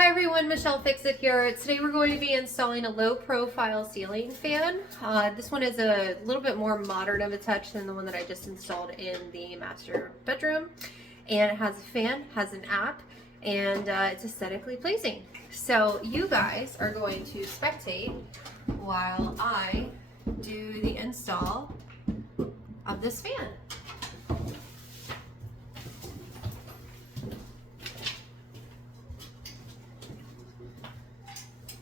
Hi everyone, Michelle Fixit here. Today we're going to be installing a low profile ceiling fan. This one is a little bit more modern of a touch than the one that I just installed in the master bedroom. And it has a fan, has an app, and it's aesthetically pleasing. So you guys are going to spectate while I do the install of this fan.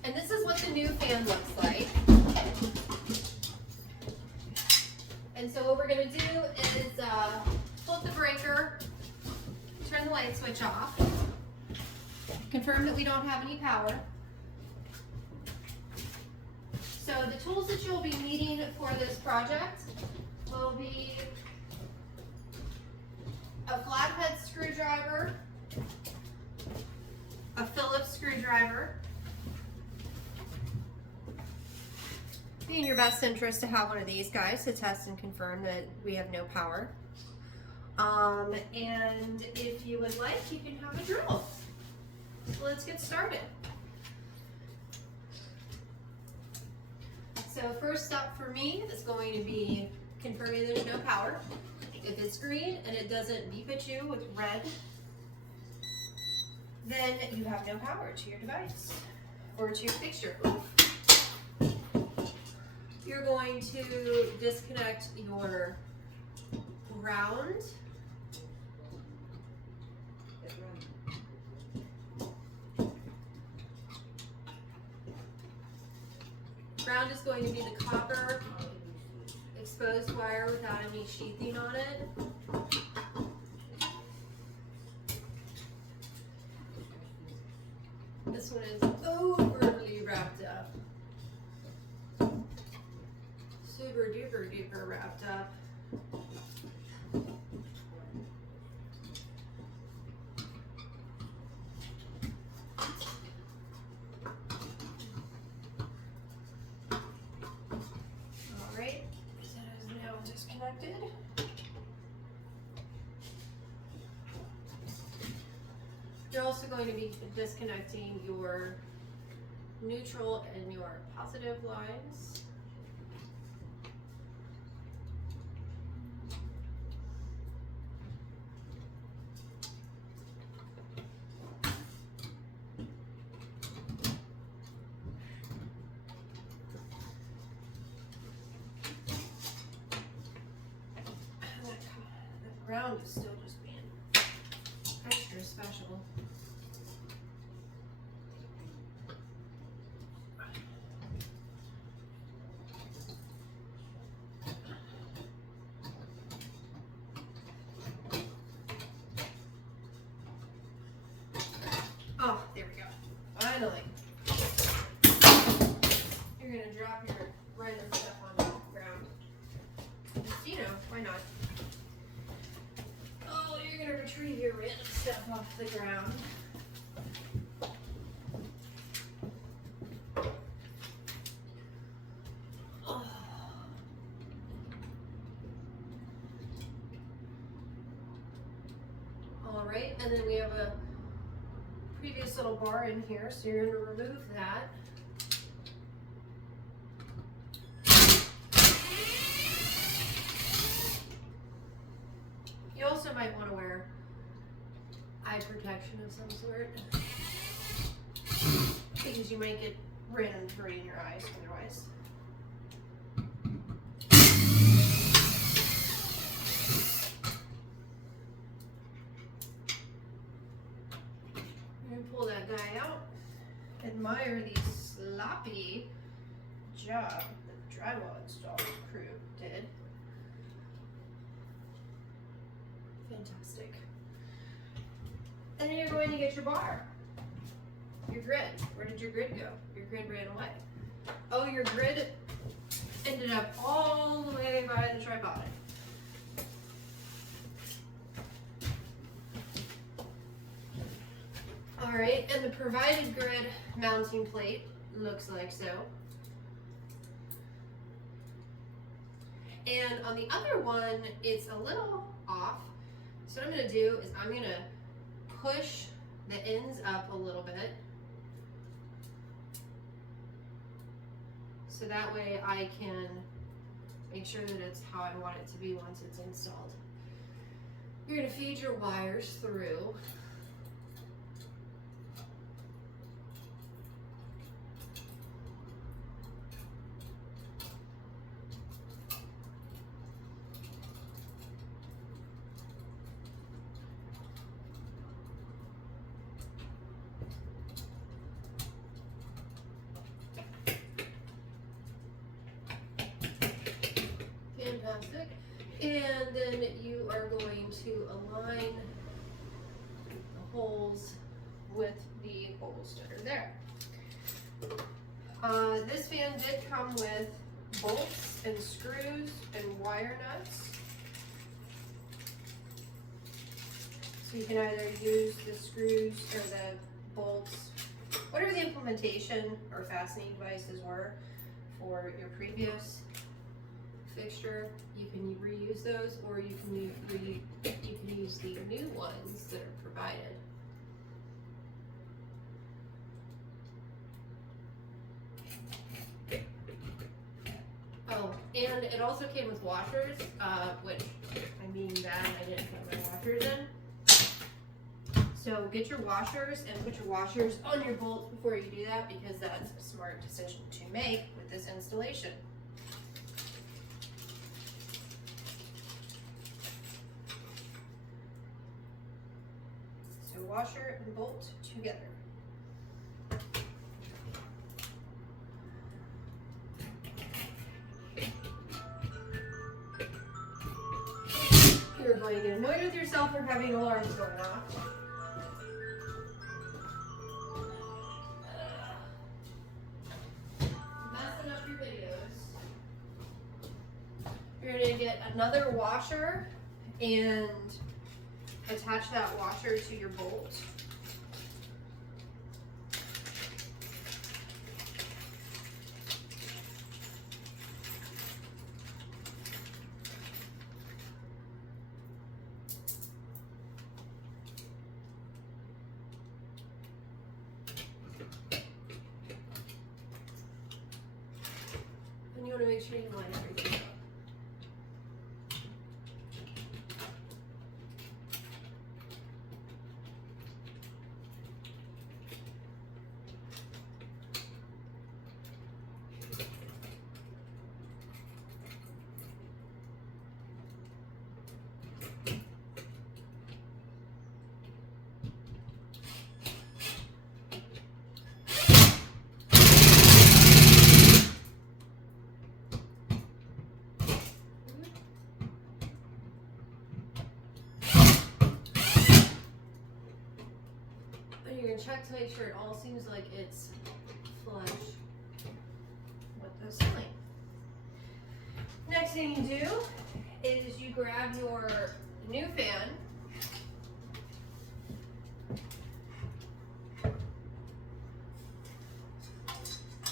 And this is what the new fan looks like. And so what we're going to do is flip the breaker, turn the light switch off, confirm that we don't have any power. So the tools that you'll be needing for this project will be a flathead screwdriver, a Phillips screwdriver. Be in your best interest to have one of these guys to test and confirm that we have no power. And if you would like, you can have a drill. So let's get started. So first step for me is going to be confirming there's no power. If it's green and it doesn't beep at you with red, then you have no power to your device or to your fixture. You're going to disconnect your ground. Ground is going to be the copper exposed wire without any sheathing on it. This one is overly wrapped up. Super duper duper wrapped up. Alright, so that is now disconnected. You're also going to be disconnecting your neutral and your positive lines. The ground is still just being extra special. Oh, there we go. Finally. You're gonna drop your random stuff on the ground. Just, you know, why not? Oh, you're gonna retrieve your random stuff off the ground. Oh. All right, and then we have a previous little bar in here, so you're going to remove that. You also might want to wear eye protection of some sort because you might get random debris in your eyes otherwise. Pull that guy out. Admire the sloppy job that the drywall install crew did. Fantastic. And then you're going to get your bar. Your grid. Where did your grid go? Your grid ran away. Oh, your grid ended up all the way by the tripod. Alright, and the provided grid mounting plate looks like so. And on the other one, it's a little off. So what I'm going to do is I'm going to push the ends up a little bit so that way I can make sure that it's how I want it to be once it's installed. You're going to feed your wires through. Fantastic. And then you are going to align the holes with the holes that are there. This fan did come with bolts and screws and wire nuts. So you can either use the screws or the bolts, whatever the implementation or fastening devices were for your previous fixture. You can reuse those, or you can use the new ones that are provided. Oh, and it also came with washers, which I mean that I didn't put my washers in. So get your washers and put your washers on your bolts before you do that, because that's a smart decision to make with this installation. So washer and bolt together. You're going to get annoyed with yourself for having alarms going off. Messing up your videos. You're going to get another washer and attach that washer to your bolt. And you want to make sure you line everything up. And you're going to check to make sure it all seems like it's flush with the ceiling. Next thing you do is you grab your new fan,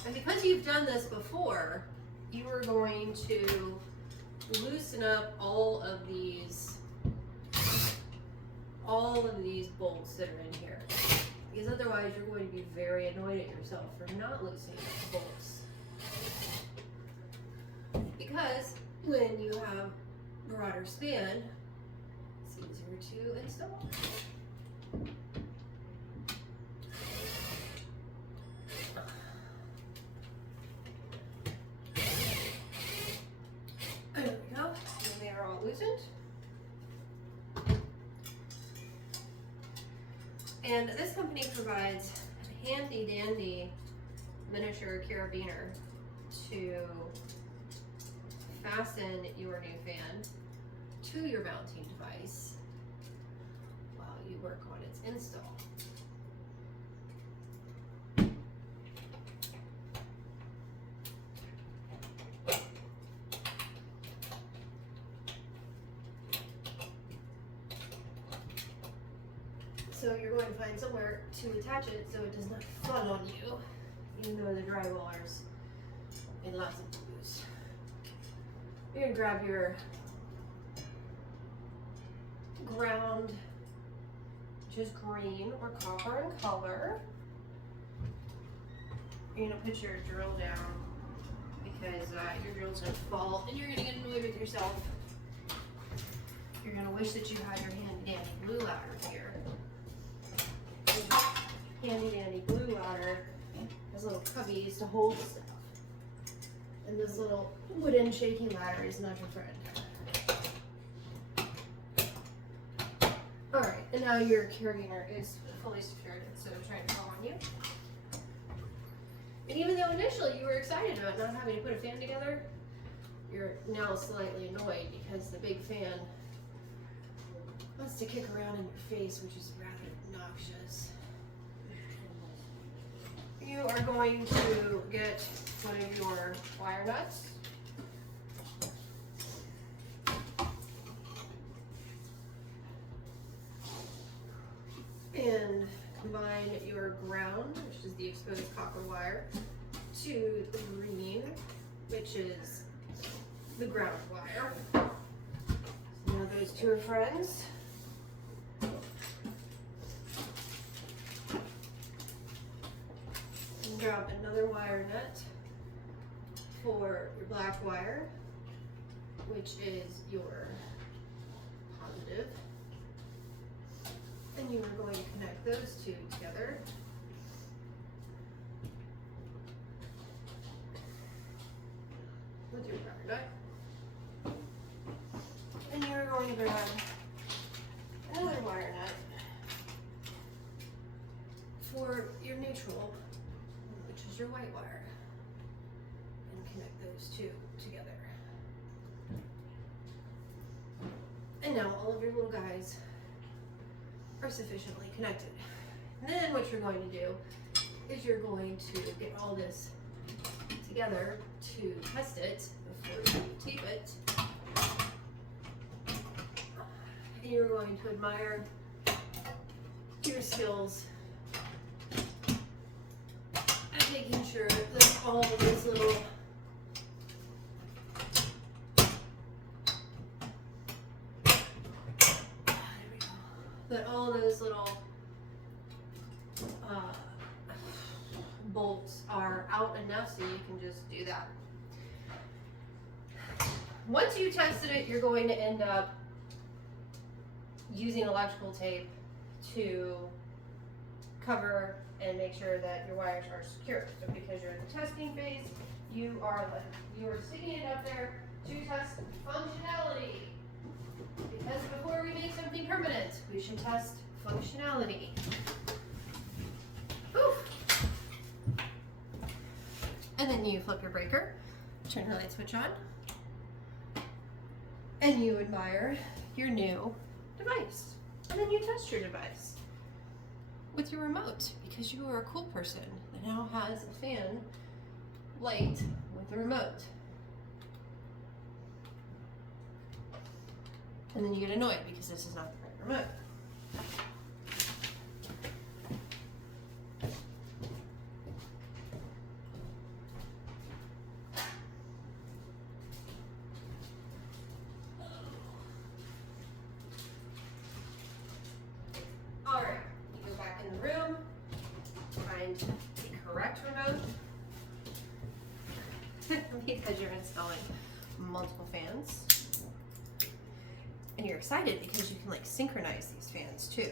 and because you've done this before, you are going to loosen up all of these bolts that are in here, because otherwise you're going to be very annoyed at yourself for not loosening up the bolts. Because when you have broader span, it's easier to install. There we go, and they are all loosened. And this company provides a handy dandy miniature carabiner to fasten your new fan to your mounting device while you work on its install. So you're going to find somewhere to attach it so it does not fall on you, even though the drywall is in lots of blues. You're going to grab your ground, which is green or copper in color. You're going to put your drill down because your drill's gonna fall and you're gonna get annoyed with yourself. You're gonna wish that you had your handy dandy glue ladder here. Handy dandy glue ladder has little cubbies to hold stuff. And this little wooden shaky ladder is not your friend. Alright, and now your carabiner is fully secured instead of trying to fall on you. And even though initially you were excited about not having to put a fan together, you're now slightly annoyed because the big fan wants to kick around in your face, which is rather obnoxious. You are going to get one of your wire nuts. And combine your ground, which is the exposed copper wire, to the green, which is the ground wire. So now those two are friends. And grab another wire nut for your black wire, which is your positive. And you are going to connect those two together. With your rubber nut. And you're going to grab another wire nut for your neutral, which is your white wire. And connect those two together. And now all of your little guys are sufficiently connected. And then what you're going to do is you're going to get all this together to test it before you tape it. And you're going to admire your skills at making sure that all of these little bolts are out enough so you can just do that. Once you tested it, you're going to end up using electrical tape to cover and make sure that your wires are secure. So because you're in the testing phase, you are sticking it up there to test functionality. Because before we make something permanent, we should test functionality. Whew. And then you flip your breaker, turn your light switch on, and you admire your new device. And then you test your device with your remote, because you are a cool person that now has a fan light with the remote. And then you get annoyed because this is not the right remote. Alright, you go back in the room, find the correct remote, because you're installing multiple fans. And you're excited because you can like synchronize these fans too.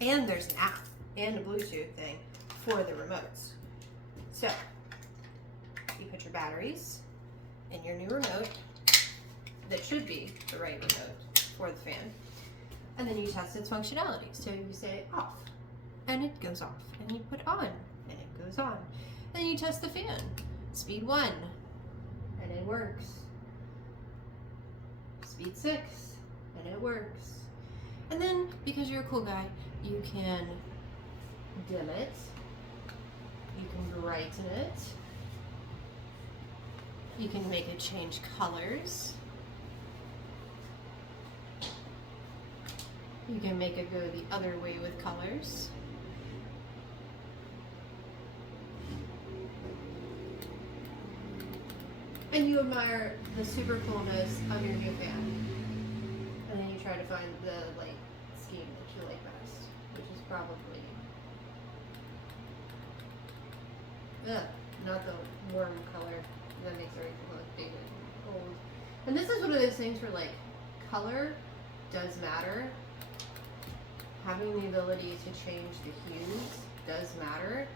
And there's an app and a Bluetooth thing for the remotes. So you put your batteries in your new remote that should be the right remote for the fan. And then you test its functionality. So you say off and it goes off, and you put on and it goes on. And then you test the fan, speed 1, and it works. Speed 6, and it works. And then, because you're a cool guy, you can dim it, you can brighten it, you can make it change colors, you can make it go the other way with colors. And you admire the super coolness of your new fan. And then you try to find the light scheme that you like best, which is probably not the warm color. That makes everything look big and old. And this is one of those things where like color does matter. Having the ability to change the hues does matter.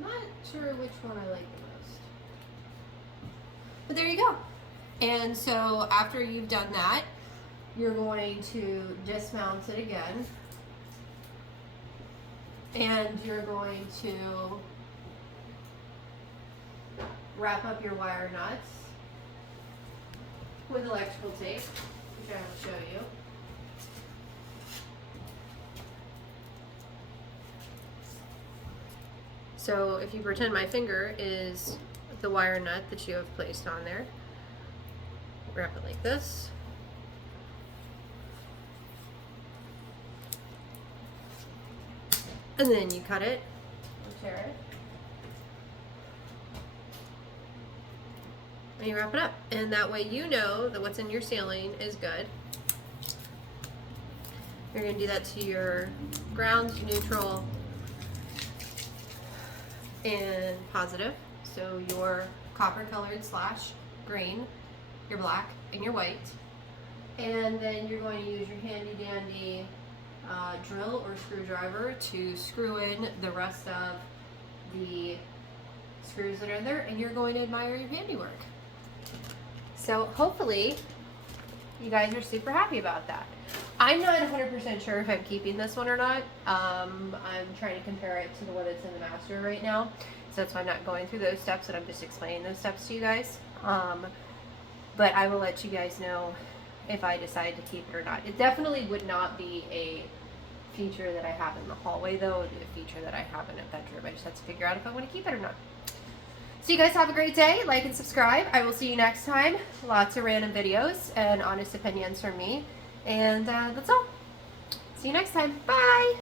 Not sure which one I like the most. But there you go. And so after you've done that, you're going to dismount it again. And you're going to wrap up your wire nuts with electrical tape, which I will show you. So if you pretend my finger is the wire nut that you have placed on there, wrap it like this. And then you cut it or tear it. And you wrap it up. And that way you know that what's in your ceiling is good. You're going to do that to your ground, neutral, and positive. So your copper colored / green, your black, and your white. And then you're going to use your handy dandy drill or screwdriver to screw in the rest of the screws that are there, and you're going to admire your handiwork. So hopefully you guys are super happy about that. I'm not 100% sure if I'm keeping this one or not. I'm trying to compare it to the one that's in the master right now. So that's why I'm not going through those steps, and I'm just explaining those steps to you guys. But I will let you guys know if I decide to keep it or not. It definitely would not be a feature that I have in the hallway though. It would be a feature that I have in a bedroom. I just have to figure out if I want to keep it or not. So you guys have a great day. Like and subscribe. I will see you next time. Lots of random videos and honest opinions from me. And that's all. See you next time. Bye.